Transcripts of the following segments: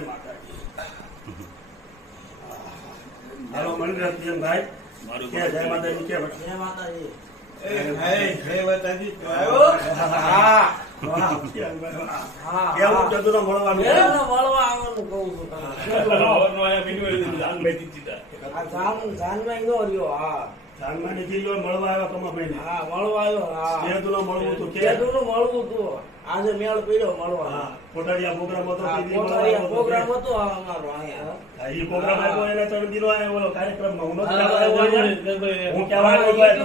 જય માતાજી. હાલો મનરાજ ભાઈ કે જય માતાજી કે જય માતાજી. જય માતાજી. આવ્યો? હા કેવું ચતુરો મળવાનું એમને મળવા આવવાનું કહું છું તમને. આ જાનમાં નો રહ્યો. હા જાનમાની જિલ્લો મળવા આવ્યો કમાભાઈ ને. હા મળવા આવ્યો. હા કેદુનો મળવું તું કે કેદુનું મળવું તું. આજે મેળ પડ્યો મળવા. હા કોટાડિયા પ્રોગ્રામ હતો હા, તે દી કોઠારીયા મળવા પ્રોગ્રામ હતો. હતો અમારો અહીંયા. હા, ઈ પ્રોગ્રામ આવ્યો એને 3 દિનો આયો ઓલો કાર્યક્રમમાં હું નતો હા, આવ્યો અહીંયા. હું કહેવા આવ્યો તો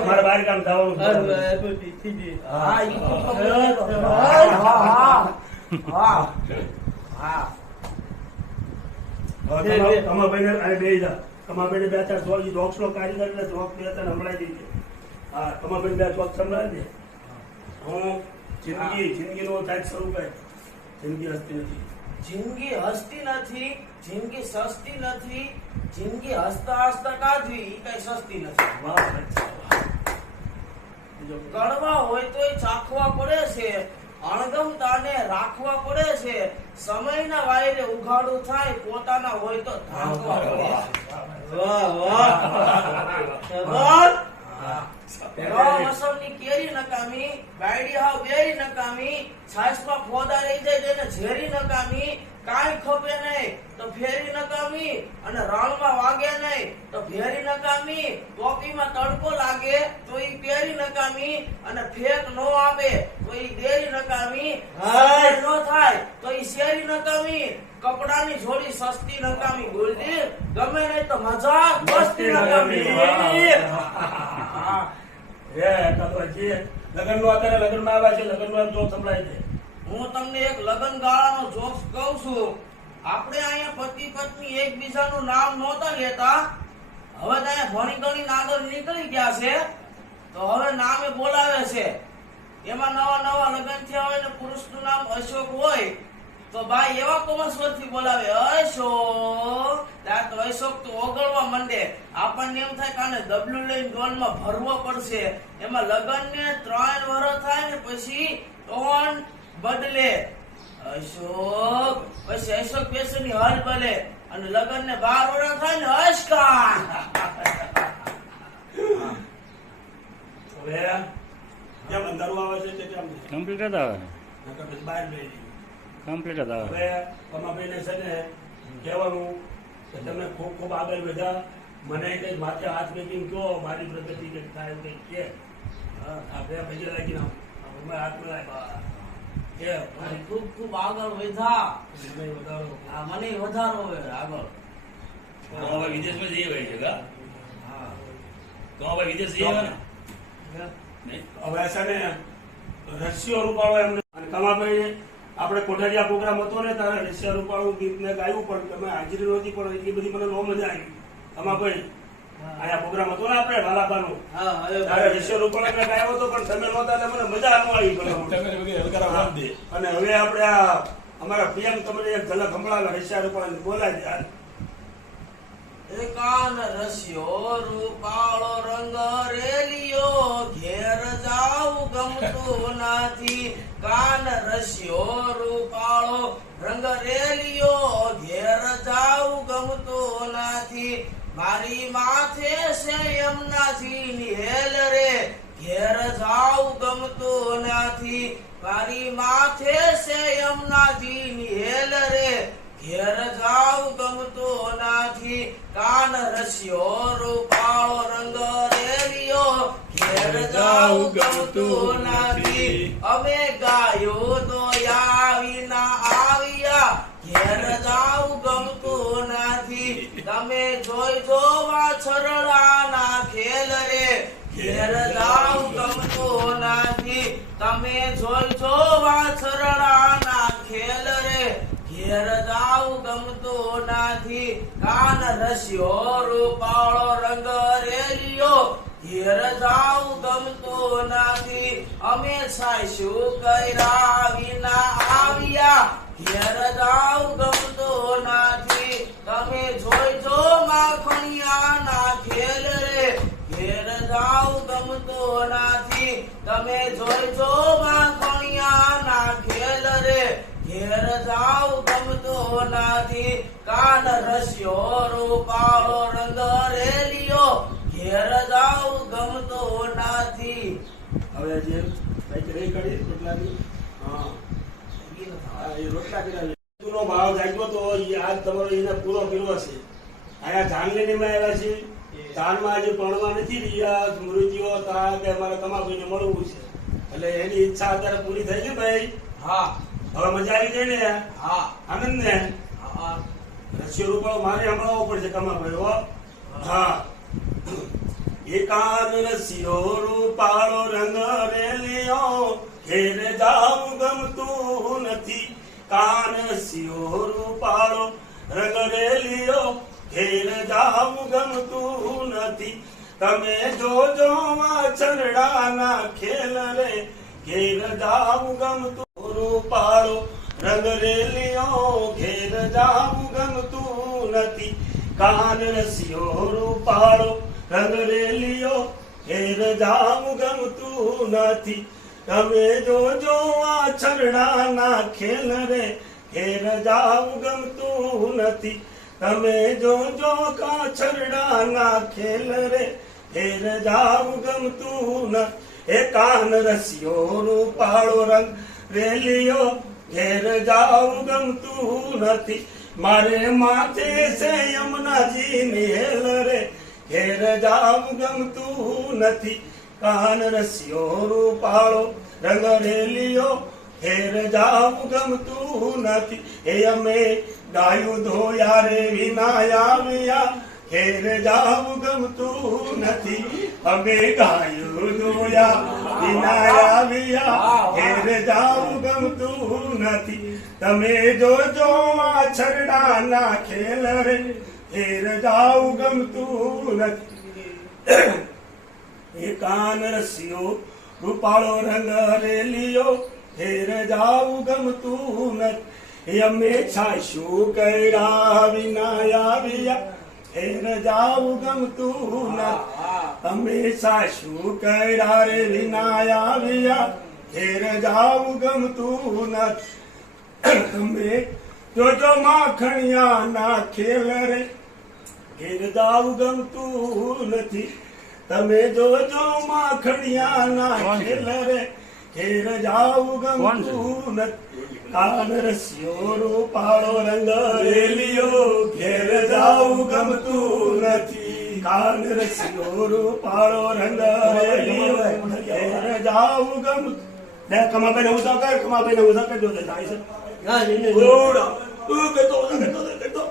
તમારે બહાર કામ જવાનું છે. હા ઈ તો ખબર. હા હા હા કમાભાઈને આ બે જા કમાભાઈને 2-4 જોક્સ નો કારીગર એટલે જોક 2-4 સંભળાઈ દીધી. હા કમાભાઈને 2 જોક સંભળાવી દે. હું જિંદગીનો તાજ શરૂ કરે. જિંદગી હસતી નથી. જિંદગી હસતી નથી, જિંદગી સસ્તી નથી, જિંદગી હસતા હસતા કાઢવી ઈ કઈ સસ્તી નથી. વાહ અચ્છા વાહ. બીજો કડવા હોય તોય ચાખવા પડે છે, અણગમતાને રાખવા પડે છે, સમયના વાયરે ઉઘાડું થાય, પોતાના હોય તો ઢાંકવા પડે છે. વાહ મસમની કેરી નકામી, બાયડી હાવ બેરી નકામી, છાશમાં ફોદા રહી જાય તેને ઝેરી નકામી, કાંઈ ખપે નહીં તો ફેરી નકામી, અને રણમાં વાગે નહીં તો ફેરી નકામી, ટોપીમાં તડકો લાગે તો ઈ પેરી નકામી, અને ફેક નો આપે તો ઈ દેરી નકામી, સહાય નો થાય તો ઈ શેરી નકામી, કપડાની જોડી સસ્તી નકામી, બોલતી ગમે નહીં તો મજા મસ્તી નકામી. લગ્ન નો અત્યારે લગ્ન માં આવ્યા છે. લગ્ન નો જોક સંભળાય છે. હું તમને એક લગન ગાળાનો જોક્સ કહું છું. આપણે અહીંયા પતિ પત્ની એકબીજાનું નામ નહોતા લેતા, હવે તો અહીંયા ભણી ગણી આગળ નીકળી ગયા છે તો હવે નામે બોલાવે છે. એમાં નવા નવા લગ્ન થયા હોય ને પુરુષનું નામ અશોક હોય તો ભાઈ એવા કોમર્સવરથી બોલાવે, અશોક. ત્યાં તો અશોક તો ઓગળવા માંડે. આપણને એમ થાય કે આને ડબલ્યુ લઈને ડોલમાં ભરવો પડશે. એમાં લગ્ન ને 3 વર્ષ થાય ને પછી ટોન બદલે અશોક, પછી અશોક પેશની હલ બલે, અને લગ્ન ને 12 વર્ષ થાય ને અશકા. હવે કેમ અંધારું આવે છે તે કેમ છે? કમ્પ્લીટ જ આવે. નકર પછી બહાર બેસી જઈએ. કમ્પ્લીટ જ આવે. હવે કમાભાઈને છે ને કહેવાનું કે તમે ખૂબ ખૂબ આગળ વધ્યા. મને કંઈક માથે હાથ મેકીને કહો મારી પ્રગતિ કંઈક થાય એવું કંઈક કે. હા બે પૈસે લાગીને હાથ મેળાય કે અને ખૂબ ખૂબ આગળ વધ્યા. મને વધારો. આ મને વધારો હોય આગળ. હવે વિદેશમાં જઈએ ભાઈ જગા હા તો હવે વિદેશ જઈએ ને નહીં હવે છે ને રશિયો રૂપાળો એમને અને કમાભાઈ આપણે કોઠારિયા પ્રોગ્રામ હતો ને તારે રશિયા રૂપાળું ગીતને ગાયું પણ તમે હાજરી નહોતી પણ એટલી બધી મને બહુ મજા આવી. કમાભાઈ આયા પ્રોગ્રામ હતો ને આપણે વાલાબાનો હા તારે રશિયા રૂપાળો મેં ગાયો હતો પણ તમે નહોતા એટલે મને મજા ન આવી ગયો. અને હવે આપણે આ અમારા પીએમ તમને એક ઝલક સંભળાવે રશિયા રૂપાળાને બોલાવી યાર. કાન રસ્યો રૂપાળો રંગ રેલિયો, ઘેર જાવું ગમતું નથી. કાન રસ્યો રૂપાળો રંગ રેલિયો, ઘેર જાવું ગમતું નથી. મારી માથે છે યમુનાજીની હેલ રે, ઘેર જાવું ગમતું નથી. મારી માથે છે યમુનાજીની હેલ રે, ઘેર જાવું ગમતું નથી. કાન રસ્યો રૂપાળો રંગ રેલિયો, ઘેર જાવું ગમતું નથી. અમે ગાયો દોયા વિના આવ્યા, ઘેર જાવું ગમતું નથી. તમે જોઈ જોવા છરડાના ખેલ રે, ઘેર જાવું ગમતું નથી. તમે જોઈ જોવા છરડાના ખેલ રે, ઘેર જાવું ગમતું નથી. કાન રસ્યો રૂપાળો રંગ રેલિયો, ઘેર જાવું ગમતું નથી. અમે સાસુ કર્યા વિના આવ્યા, ઘેર જાવું ગમતું નથી. તમે જોઈ જો માખણિયાના ખેલ રે, ઘેર જાવું ગમતું નથી. તમે જોઈ જો માખણિયાના ખેલ રે, ઘેર જાવું ગમતું નથી કાન રસ્યો રૂપાળો રંગ રેલિયો ઘેર જાવ ગમતો નથી. હવે જે કંઈક રહી કરી રોટલાની હા એ રોટલા કર્યા નો ભાવ જાગ્યો તો ઈ આજ તમારો એને પૂરો કર્યો છે. આયા જાનલેની માં આવ્યા છે. જાનમાં હજી ભણવા નથી રહ્યા મૃત્યુઓ તા કે મારે તમાકુને મળવું છે એટલે એની ઈચ્છા અત્યારે પૂરી થઈ છે ભાઈ. હા હવે મજા આવી જાય ને હા આનંદ ને હા રસ્યો રૂપાળો મારે હમણાં પડશે કમાભાઈ હો. હા એકાન રસ્યો રૂપાળો રંગ રેલિયો ઘેર જાવું ગમતું નથી. કાન રસ્યો રૂપાળો રંગ રેલિયો ઘેર જાવું ગમતું નથી. તમે જોજો વાછરડાના ખેલ રે ઘેર જાવું ગમતું રૂપાળો રંગ રેલિયો ઘેર જાવું ગમતું નથી. કાન રસ્યો રૂપાળો રંગ રેલિયો ઘેર જાવું ગમતું નથી. તમે જોજો વાછરડાના ખેલ રે ઘેર જાવું ગમતું નથી. તમે જોજો કાછરડાના ખેલ રે ઘેર જાવું ગમતું નથી. એ કાન રસ્યો રૂપાળો રંગ રેલિયો ઘેર જાવું ગમતું નથી. મારે માથે છે યમુનાજી ની હેલ રે ઘેર જાવું ગમતું નથી. કાન રસ્યો રૂપાળો રંગ રેલિયો ઘેર જાવું ગમતું નથી. એ અમે ગાયું ધોયા રે વિના આવ્યા ઘેર જાવું ગમતું નથી. અમે ગાયું ધોયા વિના આવ્યા ઘેર જાવું ગમતું નથી. તમે જોજો વાછરડાના ખેલ રે ઘેર જાવું ગમતું નથી. એ કાન રસ્યો રૂપાળો રંગ રેલિયો ઘેર જાવું ગમતું નથી. એ અમે છાશું કર્યા વિના આવ્યા ઘેર જાવું ગમતું નથી. અમે છાશું કર્યા રે વિના આવ્યા ઘેર જાવું ગમતું નથી. તમે જોજો માખણિયા ના ખેલ રે ઘેર જાવું ગમતું નથી. તમે જોજો માખણિયા ના ખેલ રે ઘેર જાવું ગમતું નથી. કાન રસ્યો રૂપાળો રંગ રેલિયો ઘેર જાવું ગમતું નથી. કાન રસ્યો રૂપાળો રંગ રેલિયો ઘેર જાવું ગમતું. લે કમાભાઈ ને ઉધા કર, કમાભાઈ ને ઉધા કરજો તો થાય છે. ઓડા કરતો કરતો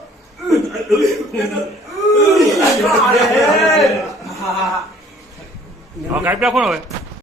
કાંઈ પ્યા કોણ હવે